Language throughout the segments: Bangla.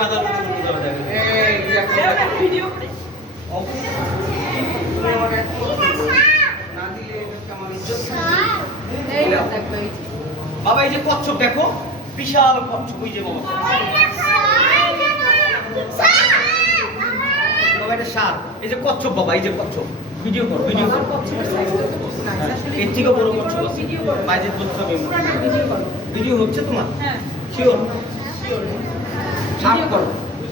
মাথা ভিডিও বাবা এই যে কচ্ছপ দেখো, বিশাল কচ্ছপ, ওই যে বাবা বাবা এটা সার, এই যে কচ্ছপ বাবা, এই যে কচ্ছপ, ভিডিও করো, ভিডিও করো, এর থেকে বড় কচ্ছপ আছে, বাইরের কচ্ছপ, ভিডিও হচ্ছে তোমার? হ্যাঁ শিওর? সার করো,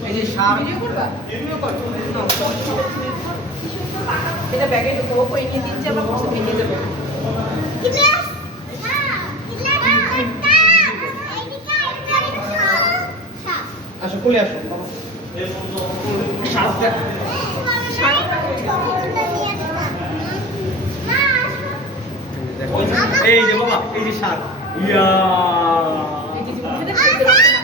এই যে সার, ভিডিও করবা? ভিডিও করো। এটা ব্যাগে ঢুকো, ওই নিয়ে দিন যাবা, বসে ভেঙে যাবে। আসো কোলে আসো বাবা, সার দেখো, এই যে বাবা, এই যে সার, ইয়া এই যে মুখে দেখো, এই যে রক্ত না।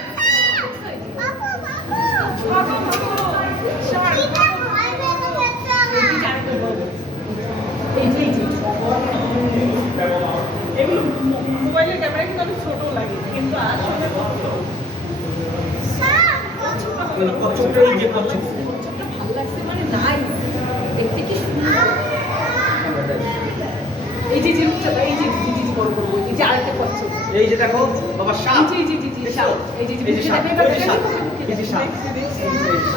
এগুলো মোবাইলের ক্যামেরা কিন্তু অনেক ছোট লাগে, কিন্তু আসলে কচ্ছপটা, এই যে কচ্ছপ, কচ্ছপটা ভালো লাগছে, মানে নাইস, দেখতে কি সুন্দর। এই যে রূপচাঁদা, এই যে বড় বড়, এই যে আরেকটা কচ্ছপ, এই যে দেখো বাবা সাপ, এই যে সাপ, এই যে এই যে সাপ, মুখে দেখো, এই যে সাপ, এই যে সাপ, দেখছি, দেখছি। এই যে সাপ।